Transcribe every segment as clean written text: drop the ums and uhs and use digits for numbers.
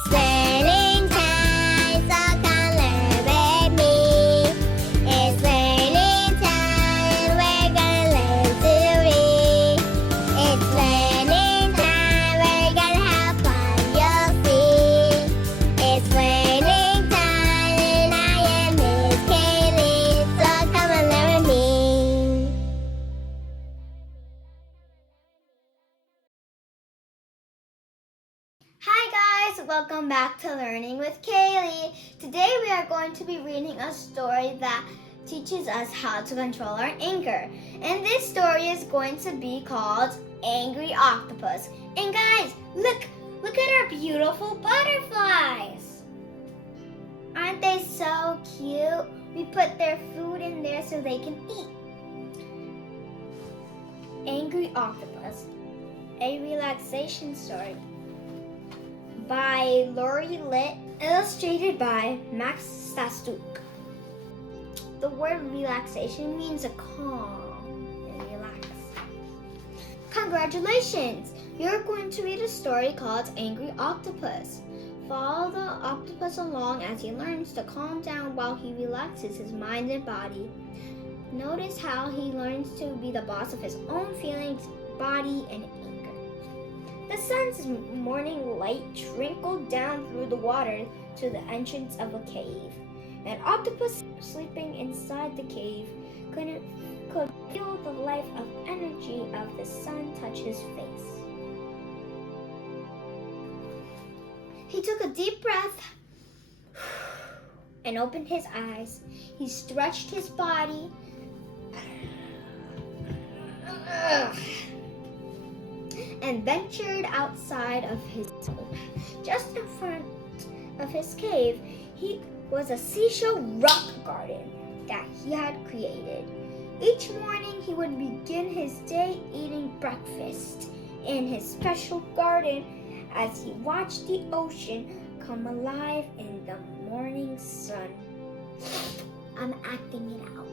It's learning time, so come learn with me. It's learning time, we're gonna learn to read. It's learning time, we're gonna have fun, you'll see. It's learning time, and I am Miss Kaylee, so come and learn with me. Hi guys, welcome back to Learning with Kaylee. Today we are going to be reading a story that teaches us how to control our anger. And this story is going to be called Angry Octopus. And guys, look at our beautiful butterflies. Aren't they so cute? We put their food in there so they can eat. Angry Octopus, a relaxation story by Lori Litt, illustrated by Max Stastuk. The word relaxation means a calm and relax. Congratulations! You're going to read a story called Angry Octopus. Follow the octopus along as he learns to calm down while he relaxes his mind and body. Notice how he learns to be the boss of his own feelings, body, and anger. The sun's morning light trickled down through the water to the entrance of a cave. An octopus sleeping inside the cave could feel the life of energy of the sun touch his face. He took a deep breath and opened his eyes. He stretched his body and ventured outside of his home. Just in front of his cave, was a seashell rock garden that he had created. Each morning, he would begin his day eating breakfast in his special garden as he watched the ocean come alive in the morning sun. I'm acting it out.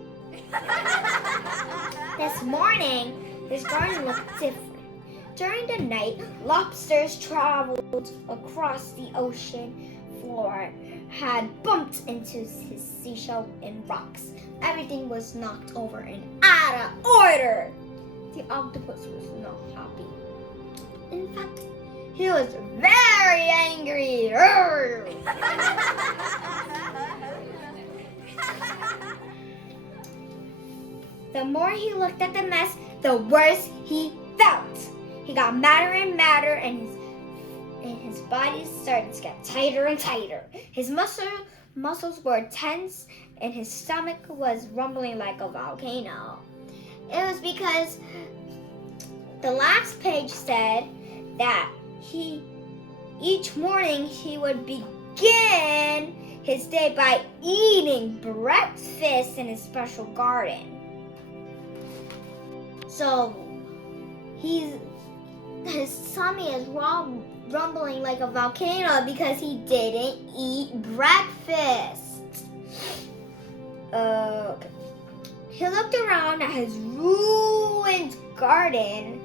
This morning, his garden looked different. During the night, lobsters traveled across the ocean floor, had bumped into his seashell and rocks. Everything was knocked over and out of order. The octopus was not happy. In fact, he was very angry. The more he looked at the mess, the worse he felt. He got madder and madder, and his body started to get tighter and tighter. His muscles were tense, and his stomach was rumbling like a volcano. It was because the last page said that each morning he would begin his day by eating breakfast in his special garden. So his tummy is rumbling like a volcano because he didn't eat breakfast. Okay. He looked around at his ruined garden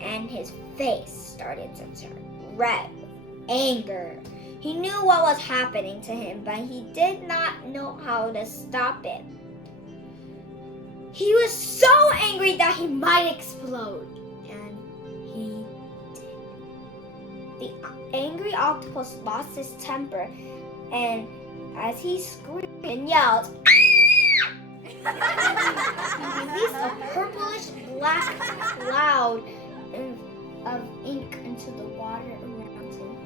and his face started to turn red with anger. He knew what was happening to him, but he did not know how to stop it. He was so angry that he might explode. The angry octopus lost his temper, and as he screamed and yelled, he released a purplish black cloud of ink into the water around him.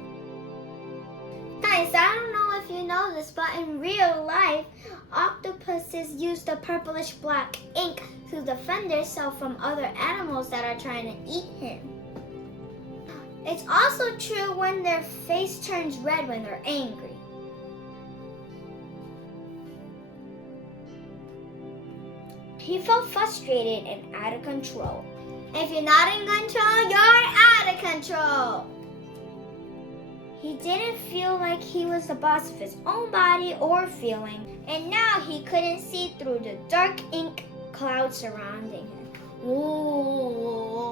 Guys, I don't know if you know this, but in real life, octopuses use the purplish black ink to defend themselves from other animals that are trying to eat him. It's also true when their face turns red when they're angry. He felt frustrated and out of control. If you're not in control, you're out of control. He didn't feel like he was the boss of his own body or feeling, and now he couldn't see through the dark ink cloud surrounding him. Ooh.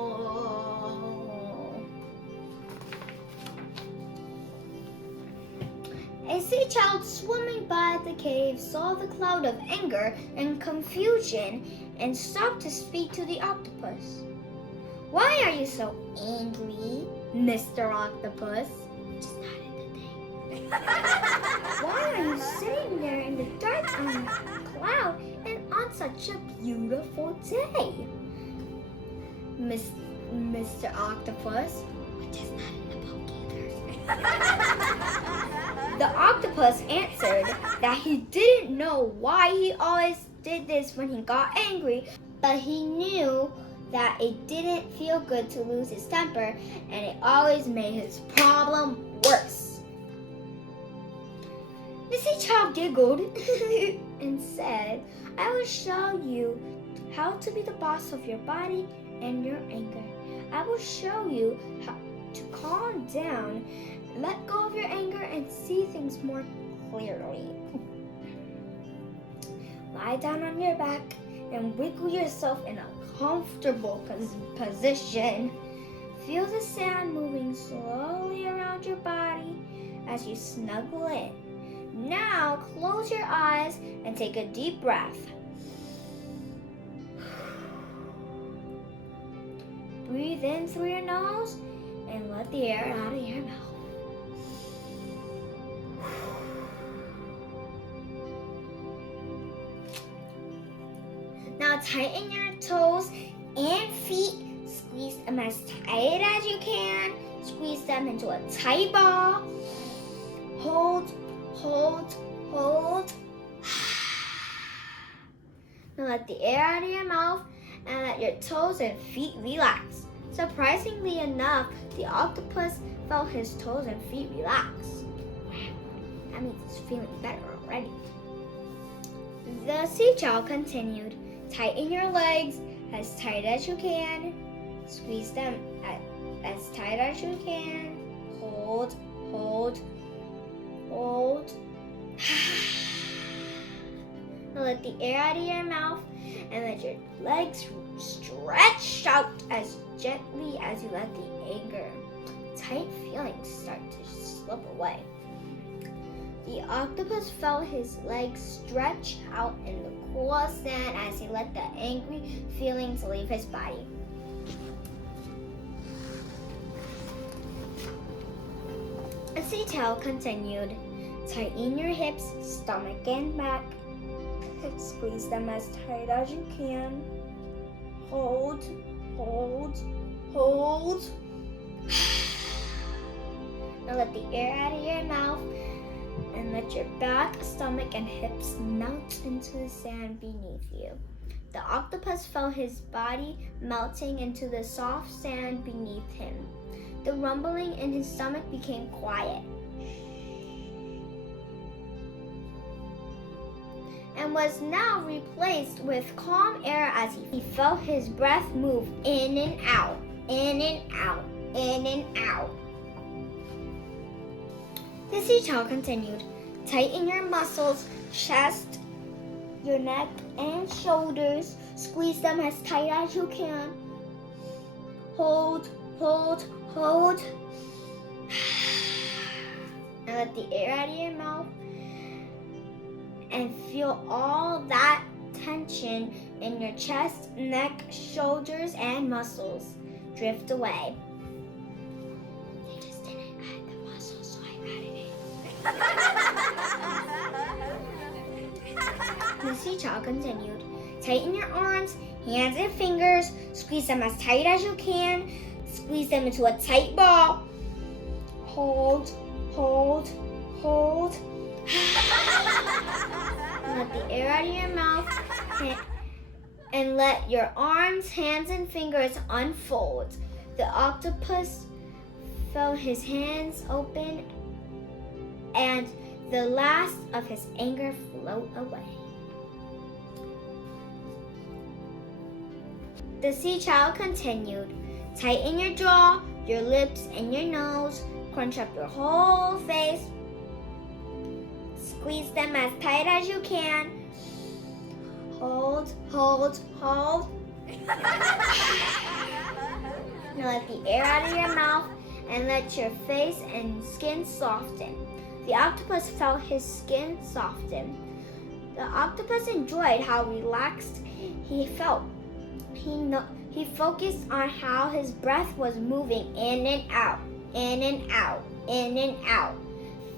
A sea child swimming by the cave saw the cloud of anger and confusion and stopped to speak to the octopus. "Why are you so angry, Mr. Octopus?" Just nodded the thing. "Why are you sitting there in the dark on a cloud and on such a beautiful day, Mr. Octopus?" Which is not in the book either. The octopus answered that he didn't know why he always did this when he got angry, but he knew that it didn't feel good to lose his temper, and it always made his problem worse. The sea child giggled and said, "I will show you how to be the boss of your body and your anger. I will show you how to calm down, let go of your anger, and see things more clearly. Lie down on your back and wiggle yourself in a comfortable position. Feel the sand moving slowly around your body as you snuggle in. Now close your eyes and take a deep breath. Breathe in through your nose and let the air out of your mouth. Now tighten your toes and feet. Squeeze them as tight as you can. Squeeze them into a tight ball. Hold, hold, hold. Now let the air out of your mouth and let your toes and feet relax. Surprisingly enough, the octopus felt his toes and feet relax. Wow, that means it's feeling better already. The sea child continued. Tighten your legs as tight as you can. Squeeze them as tight as you can. Hold, hold, hold. Now let the air out of your mouth and let your legs stretch out as gently as you let the anger, tight feelings start to slip away. The octopus felt his legs stretch out in the cool sand as he let the angry feelings leave his body. The sea child continued. Tighten your hips, stomach, and back. Squeeze them as tight as you can. Hold, hold, hold. Now let the air out of your mouth and let your back, stomach, and hips melt into the sand beneath you. The octopus felt his body melting into the soft sand beneath him. The rumbling in his stomach became quiet and was now replaced with calm air as he felt his breath move in and out, in and out, in and out. The sea child continued. Tighten your muscles, chest, your neck, and shoulders. Squeeze them as tight as you can. Hold, hold, hold. And let the air out of your mouth and feel all that tension in your chest, neck, shoulders, and muscles drift away. They just didn't add the muscles, so I added it. The sea child continued. Tighten your arms, hands, and fingers. Squeeze them as tight as you can. Squeeze them into a tight ball. Hold, hold, hold. Let the air out of your mouth and let your arms, hands, and fingers unfold. The octopus felt his hands open and the last of his anger float away. The sea child continued. Tighten your jaw, your lips, and your nose. Crunch up your whole face. Squeeze them as tight as you can. Hold, hold, hold. Now let the air out of your mouth and let your face and skin soften. the octopus felt his skin soften. The octopus enjoyed how relaxed he felt. He focused on how his breath was moving in and out, in and out, in and out,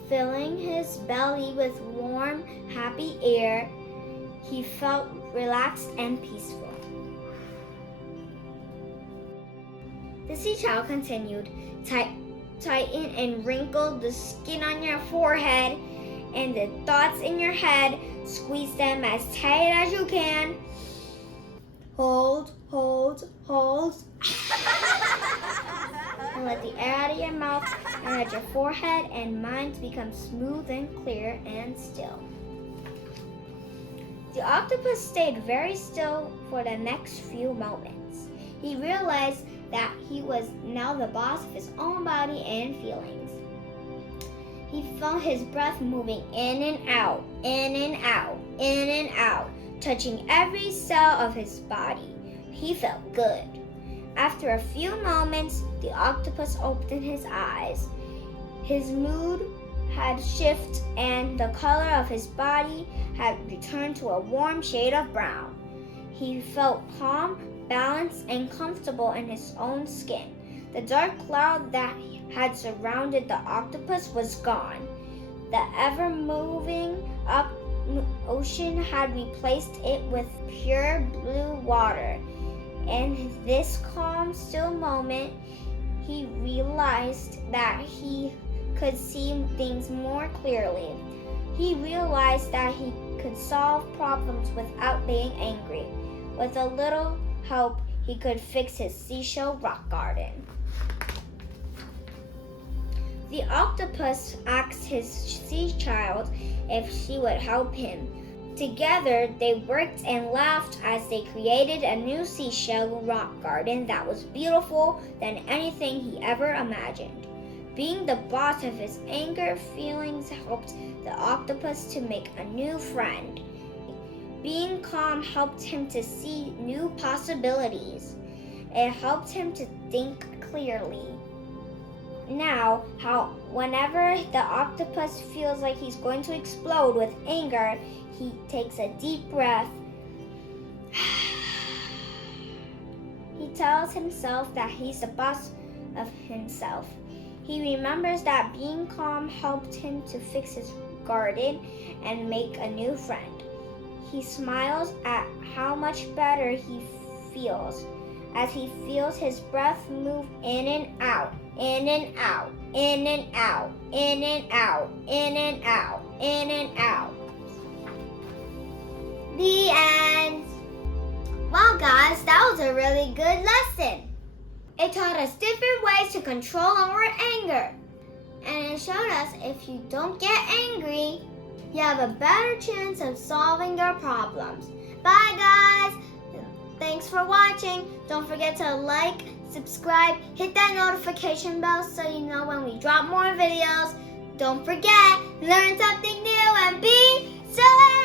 filling his belly with warm, happy air. He felt relaxed and peaceful. The sea child continued, tighten and wrinkle the skin on your forehead and the thoughts in your head. Squeeze them as tight as you can. Hold, hold, hold. And let the air out of your mouth and let your forehead and mind become smooth and clear and still. The octopus stayed very still for the next few moments. He realized that he was now the boss of his own body and feelings. He felt his breath moving in and out, in and out, in and out, touching every cell of his body. He felt good. After a few moments, the octopus opened his eyes. His mood had shifted and the color of his body had returned to a warm shade of brown. He felt calm, balanced, and comfortable in his own skin. The dark cloud that had surrounded the octopus was gone. The ever-moving ocean had replaced it with pure blue water. In this calm, still moment, he realized that he could see things more clearly. He realized that he could solve problems without being angry. With a little help, he could fix his seashell rock garden. The octopus asked his sea child if she would help him. Together, they worked and laughed as they created a new seashell rock garden that was beautiful than anything he ever imagined. Being the boss of his anger feelings helped the octopus to make a new friend. Being calm helped him to see new possibilities. It helped him to think clearly. Now, whenever the octopus feels like he's going to explode with anger, he takes a deep breath. He tells himself that he's the boss of himself. He remembers that being calm helped him to fix his garden and make a new friend. He smiles at how much better he feels as he feels his breath move in and out, in and out, in and out, in and out, in and out, in and out. The end. Well, guys, that was a really good lesson. It taught us different ways to control our anger. And it showed us if you don't get angry, you have a better chance of solving your problems. Bye, guys. Thanks for watching. Don't forget to like, subscribe, hit that notification bell so you know when we drop more videos. Don't forget, learn something new and be silly.